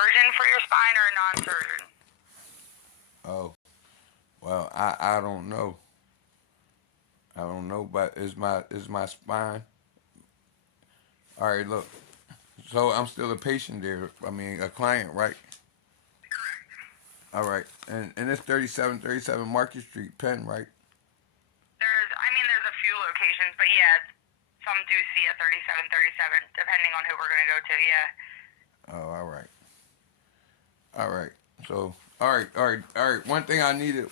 surgeon for your spine or a non-surgeon? Oh, well, I don't know. I don't know, but is my spine. All right, look. So I'm still a patient there. I mean, a client, right? Correct. All right, and it's 3737 Market Street, Penn, right? There's a few locations, but yeah, some do see at 3737, depending on who we're gonna go to. Yeah. Oh, all right, all right. So, all right. One thing I needed,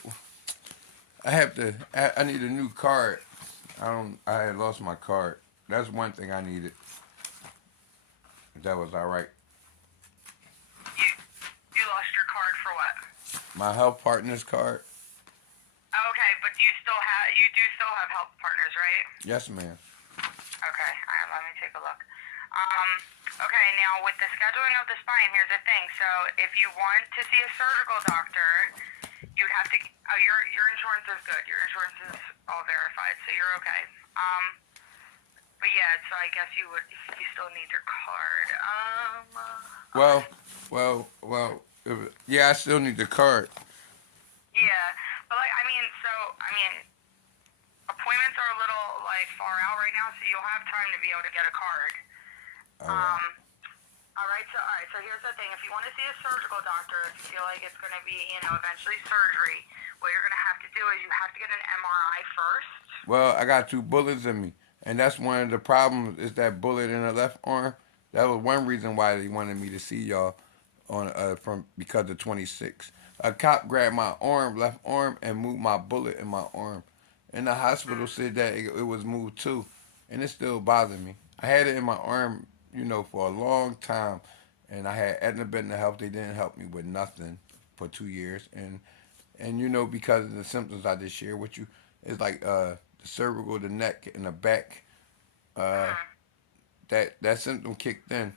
I have to. I need a new card. I don't. I had lost my card. That's one thing I needed. If that was all right. You lost your card for what? My health partner's card. Okay, but you do still have health partners, right? Yes, ma'am. Okay, all right, let me take a look. Okay, now with the scheduling of the spine, here's the thing. So if you want to see a surgical doctor, you'd have to. Your insurance is good. Your insurance is all verified, so you're okay. But yeah, so I guess you still need your card. Well, Okay. well. Yeah, I still need the card. Yeah, but appointments are a little like far out right now, so you'll have time to be able to get a card. All right. Um, all right. So here's the thing: if you want to see a surgical doctor, if you feel like it's going to be, eventually surgery, what you're going to have to do is you have to get an MRI first. Well, I got two bullets in me, and that's one of the problems. Is that bullet in the left arm? That was one reason why they wanted me to see y'all on from because of 26. A cop grabbed my left arm, and moved my bullet in my arm. And the hospital Mm. said that it was moved too, and it still bothered me. I had it in my arm, for a long time, and I had Aetna Bed Health. They didn't help me with nothing for 2 years, and because of the symptoms I just shared with you, it's like the cervical, the neck, and the back. Uh, Mm. that symptom kicked in.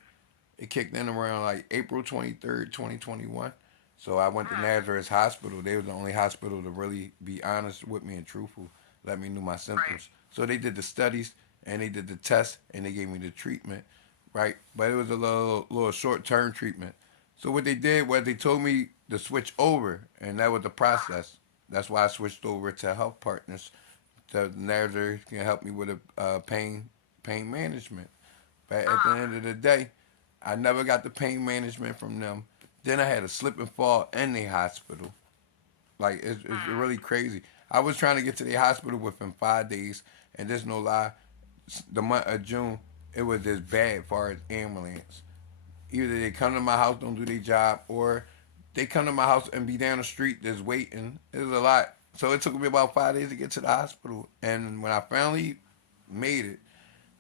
It kicked in around like April 23rd, 2021. So I went to Mm. Nazareth Hospital. They were the only hospital to really be honest with me and truthful, let me know my Right. symptoms. So they did the studies and they did the test and they gave me the treatment, right? But it was a little short term treatment. So what they did was they told me to switch over, and that was the process. That's why I switched over to Health Partners. So Nazareth can help me with a pain management. But at the Uh. end of the day, I never got the pain management from them. Then I had a slip and fall in the hospital. Like it's Mm. really crazy. I was trying to get to the hospital within 5 days, and there's no lie. The month of June, it was just bad as far as ambulance. Either they come to my house, don't do their job, or they come to my house and be down the street just waiting. It was a lot. So it took me about 5 days to get to the hospital. And when I finally made it,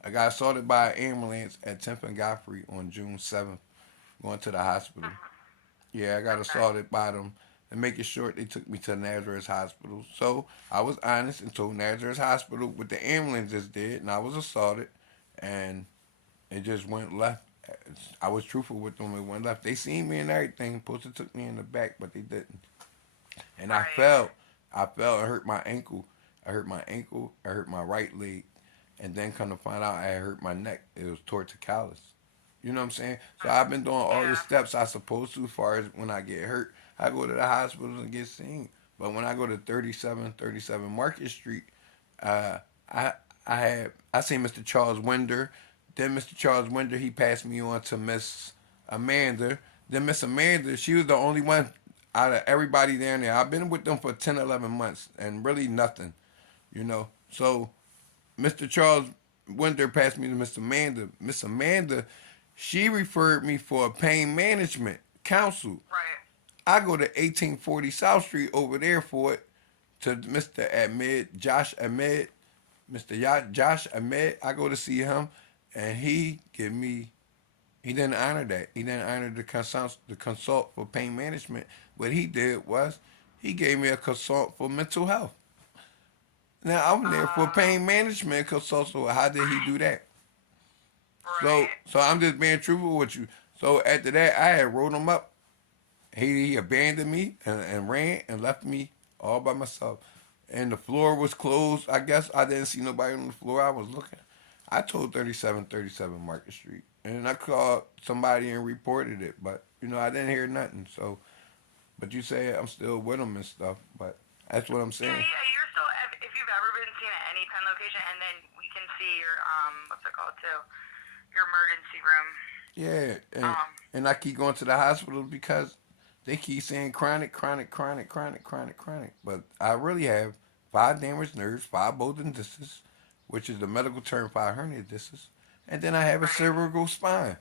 I got assaulted by an ambulance at 10th and Godfrey on June 7th, going to the hospital. Yeah, I got Okay. assaulted by them. And make it short, they took me to Nazareth Hospital. So I was honest and told Nazareth Hospital what the ambulance just did, and I was assaulted, and it just went left. I was truthful with them. It went left. They seen me and everything. Supposed to took me in the back, but they didn't. And I Right. fell. I fell and hurt my ankle. I hurt my ankle. I hurt my right leg. And then come to find out I hurt my neck. It was torticollis. You know what I'm saying? So Mm. I've been doing all the Yeah. steps I supposed to as far as when I get hurt. I go to the hospital and get seen. But when I go to 3737 Market Street, uh, I I seen Mr. Charles Winder. Then Mr. Charles Winder, he passed me on to Miss Amanda. Then Miss Amanda, she was the only one out of everybody down there. I've been with them for 10, 11 months and really nothing. So Mr. Charles Winder passed me to Miss Amanda. Miss Amanda, she referred me for a pain management counsel. Right. I go to 1840 South Street over there for it to Mr. Ahmed, Josh Ahmed, Josh Ahmed. I go to see him, and he didn't honor that. He didn't honor the consult for pain management. What he did was he gave me a consult for mental health. Now I'm there for Uh. pain management consult. So how did he do that? So Right. so I'm just being truthful with you. So after that, I had wrote him up. He abandoned me and ran and left me all by myself. And the floor was closed. I guess I didn't see nobody on the floor. I was looking. I told 3737 Market Street. And I called somebody and reported it. But I didn't hear nothing. So, but you say I'm still with them and stuff. But that's what I'm Yeah, saying. yeah, you're still, if you've ever been seen at any Penn location, and then we can see your, what's it called too? Your emergency room. Yeah, Um, and I keep going to the hospital because they keep saying chronic, chronic, chronic, chronic, chronic, chronic. But I really have 5 damaged nerves, 5 Bowden discs, which is the medical term for hernia discs, and then I have a right, cervical spine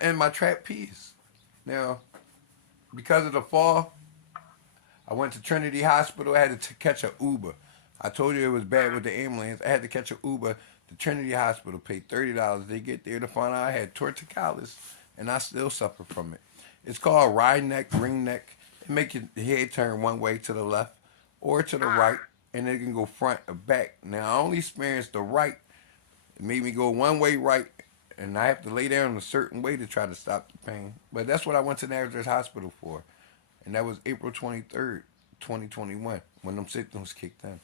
and my trapeze. Now, because of the fall, I went to Trinity Hospital. I had to catch a Uber. I told you it was bad with the ambulance. I had to catch a Uber to Trinity Hospital, paid $30. They get there to find out I had torticollis, and I still suffer from it. It's called rye neck, ring neck. It makes your head turn one way to the left or to the right, and it can go front or back. Now, I only experienced the right. It made me go one way right, and I have to lay down a certain way to try to stop the pain. But that's what I went to Nazareth Hospital for, and that was April 23rd, 2021, when them symptoms kicked in.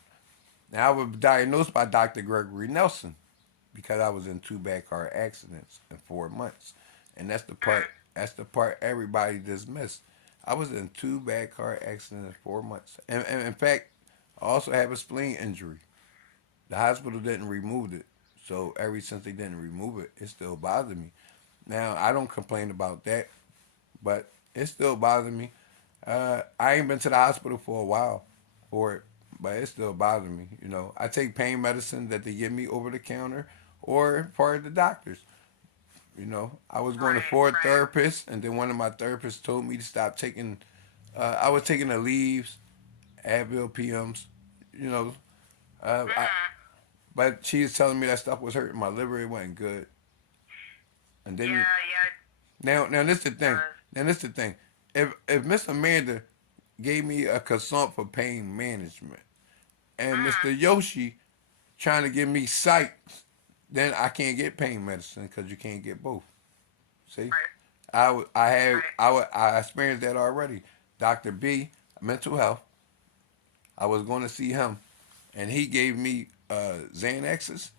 Now, I was diagnosed by Dr. Gregory Nelson because I was in 2 bad car accidents in 4 months, and that's the part. That's the part everybody dismissed. I was in 2 bad car accidents in 4 months, and in fact, I also have a spleen injury. The hospital didn't remove it, so ever since they didn't remove it, it still bothers me. Now, I don't complain about that, but it still bothers me. I ain't been to the hospital for a while for it, but it still bothers me. I take pain medicine that they give me over the counter or part of the doctors. I was going to right, four right. therapists, and then one of my therapists told me to stop taking. I was taking the leaves, Advil PMs, you know. I, Mm-hmm. but she was telling me that stuff was hurting my liver. It wasn't good. And then Yeah, yeah, it now this the thing. does. Now this the thing. If Miss Amanda gave me a consult for pain management, and Mr. Mm-hmm. Yoshi trying to give me sight, then I can't get pain medicine because you can't get both. See, Right, I experienced that already. Doctor B, mental health. I was going to see him, and he gave me Xanaxes,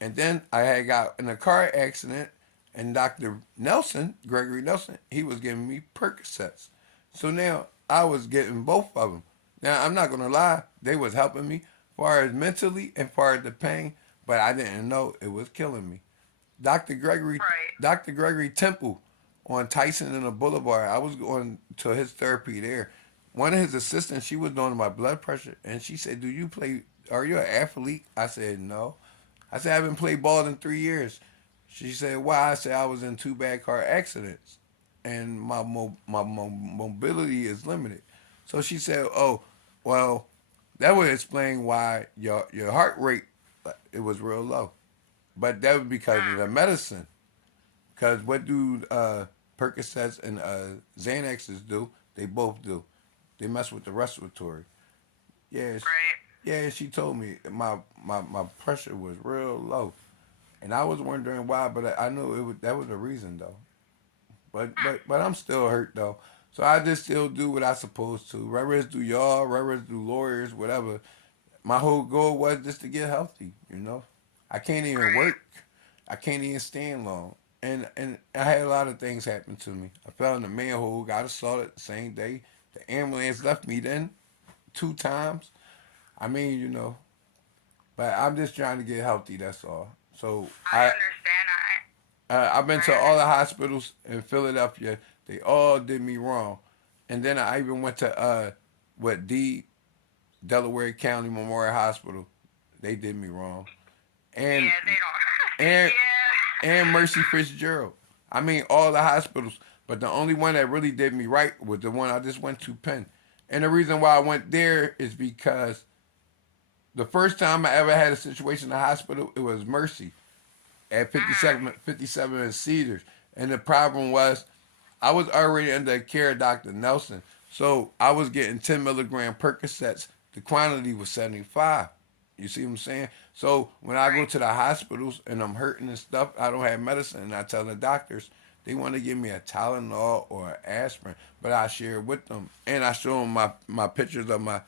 and then I had got in a car accident, and Doctor Nelson, Gregory Nelson, he was giving me Percocets. So now I was getting both of them. Now I'm not gonna lie, they was helping me far as mentally and far as the pain, but I didn't know it was killing me. Dr. Gregory, right. Dr. Gregory Temple on Tyson and the Boulevard. I was going to his therapy there. One of his assistants, she was doing my blood pressure, and she said, "Do you play? Are you an athlete?" I said, "No." I said, "I haven't played ball in 3 years." She said, "Why?" I said, "I was in 2 bad car accidents, and my mobility is limited." So she said, "Oh, well, that would explain why your heart rate it was real low." But that was because of the Mm, medicine. Because what do Percocets and Xanaxes do? They both do. They mess with the respiratory. Yeah, right. yeah. She told me my pressure was real low, and I was wondering why. But I knew that was the reason though. But I'm still hurt though. So I just still do what I supposed to. Whether it's do y'all, whether it's do lawyers, whatever. My whole goal was just to get healthy. I can't even Right. work. I can't even stand long. And I had a lot of things happen to me. I fell in the manhole, got assaulted the same day. The ambulance left me then 2 times. I mean, but I'm just trying to get healthy. That's all. So I understand. I've been I to all the understand. hospitals in Philadelphia. They all did me wrong, and then I even went to what Delaware County Memorial Hospital. They did me wrong, and Yeah, they don't. and and Yeah. Mercy Fitzgerald. I mean, all the hospitals, but the only one that really did me right was the one I just went to, Penn. And the reason why I went there is because the first time I ever had a situation in the hospital, it was Mercy at Mm, 57 in Cedars. And the problem was I was already under the care of Dr. Nelson. So I was getting 10 milligram Percocets. The quantity was 75. You see what I'm saying? So when I go right. to the hospitals and I'm hurting and stuff, I don't have medicine. And I tell the doctors, they want to give me a Tylenol or an aspirin, but I share it with them. And I show them my pictures of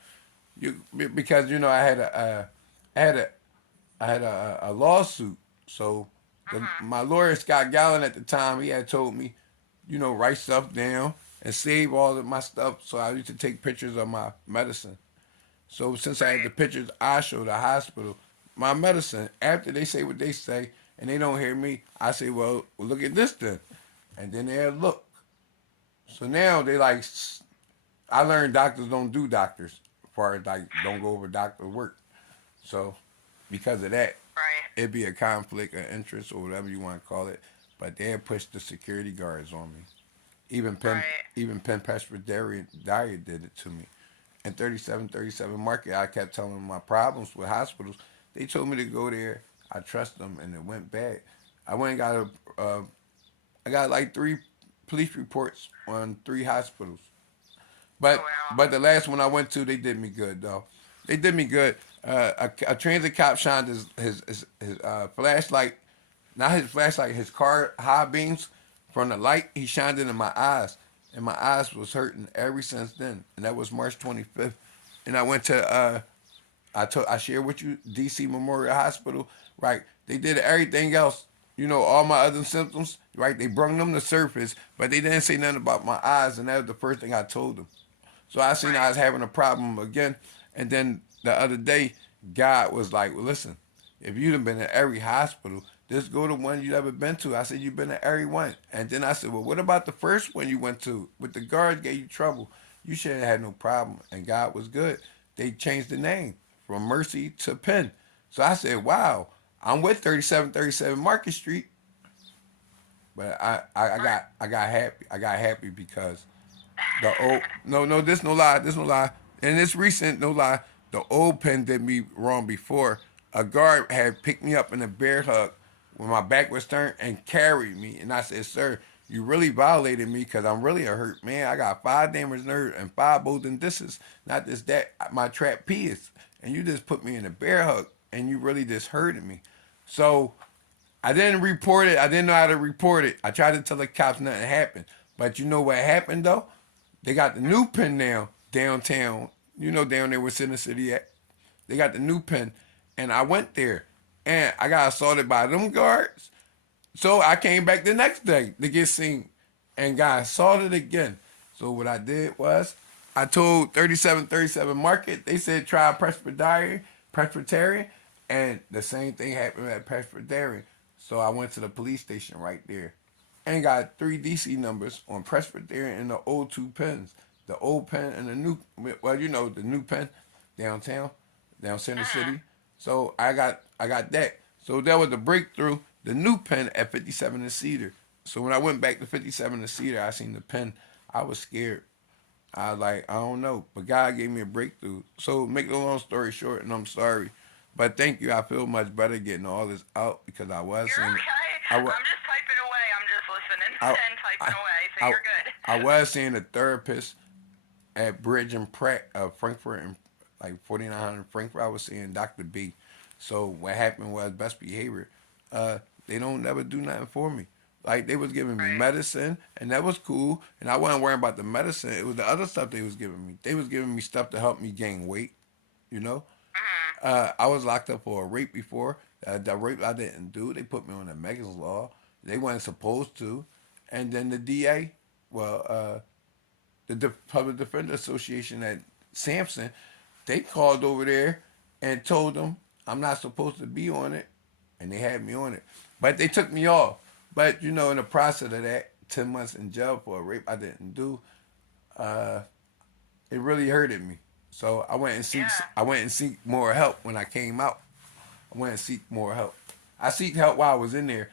because I had a I had a lawsuit. So Mhm. my lawyer Scott Gallen at the time he had told me write stuff down and save all of my stuff. So I used to take pictures of my medicine. So since I had the Right. pictures, I show the hospital my medicine. After they say what they say and they don't hear me, I say, well look at this then. And then they'll look. So now they like, I learned doctors don't do doctors, as far as like don't go over doctor work. So because of that, Right. it'd be a conflict of interest or whatever you want to call it. But they'd push the security guards on me. Even Penn, Right. even Penn Presbyterian Diet did it to me. In 3737 Market, I kept telling them my problems with hospitals. They told me to go there. I trust them, and it went bad. I went and got I got like 3 police reports on 3 hospitals. Oh But wow. but the last one I went to, they did me good though. They did me good. A transit cop shined his flashlight, not his flashlight, his car high beams from the light. He shined it in my eyes, and my eyes was hurting ever since then. And that was March 25th. And I went to I shared with you DC Memorial Hospital. Right, they did everything else. All my other symptoms. Right, they brung them to surface, but they didn't say nothing about my eyes, and that was the first thing I told them. So I seen I Right. was having a problem again, and then the other day, God was like, "Well, listen, if you'd have been at every hospital, just go to one you've ever been to." I said, "You've been at every one," and then I said, "Well, what about the first one you went to? With the guards gave you trouble, you should have had no problem." And God was good. They changed the name from Mercy to Penn. So I said, "Wow, I'm with 3737 Market Street." But Right. I got happy. I got happy because the old no, this no lie, this no lie, and it's recent, no lie. The old pen did me wrong before. A guard had picked me up in a bear hug when my back was turned and carried me, and I said, "Sir, you really violated me because I'm really a hurt man. I got 5 damaged nerves and 5 broken discs. Not just that, my trapezius, and you just put me in a bear hug, and you really just hurted me." So I didn't report it. I didn't know how to report it. I tried to tell the cops nothing happened. But you know what happened though? They got the new pen now downtown. Down there where Center City at. They got the new pen, and I went there, and I got assaulted by them guards. So I came back the next day to get seen, and got assaulted again. So what I did was, I told 3737 Market. They said try Presbyterian, and the same thing happened at Presbyterian. So I went to the police station right there and got 3 DC numbers on Presbyterian and the old 2 pens. The old pen and the new, well, the new pen downtown, down Center Mhm. City. So I got that. So that was the breakthrough. The new pen at 57 and Cedar. So when I went back to 57 and Cedar, I seen the pen. I was scared. I was like, I don't know, but God gave me a breakthrough. So make a long story short, and I'm sorry, but thank you. I feel much better getting all this out because I was You're saying, okay. I was, I'm just typing away. I'm just listening I, and I, typing away, so I, you're good. I was seeing a therapist at Bridge and Pratt, Frankfurt, and like 4900 Frankfurt. I was seeing Dr. B. So what happened was best behavior. They don't never do nothing for me. Like they was giving me Right. medicine, and that was cool. And I wasn't worrying about the medicine. It was the other stuff they was giving me. They was giving me stuff to help me gain weight. You know, Mhm. I was locked up for a rape before. The rape I didn't do. They put me on the Megan's law. They weren't supposed to. And then the DA, well, the Public Defender Association at Sampson, they called over there and told them I'm not supposed to be on it, and they had me on it. But they took me off. But in the process of that, 10 months in jail for a rape I didn't do, uh, it really hurted me. So Yeah. I went and seek more help when I came out. I went and seek more help. I seek help while I was in there,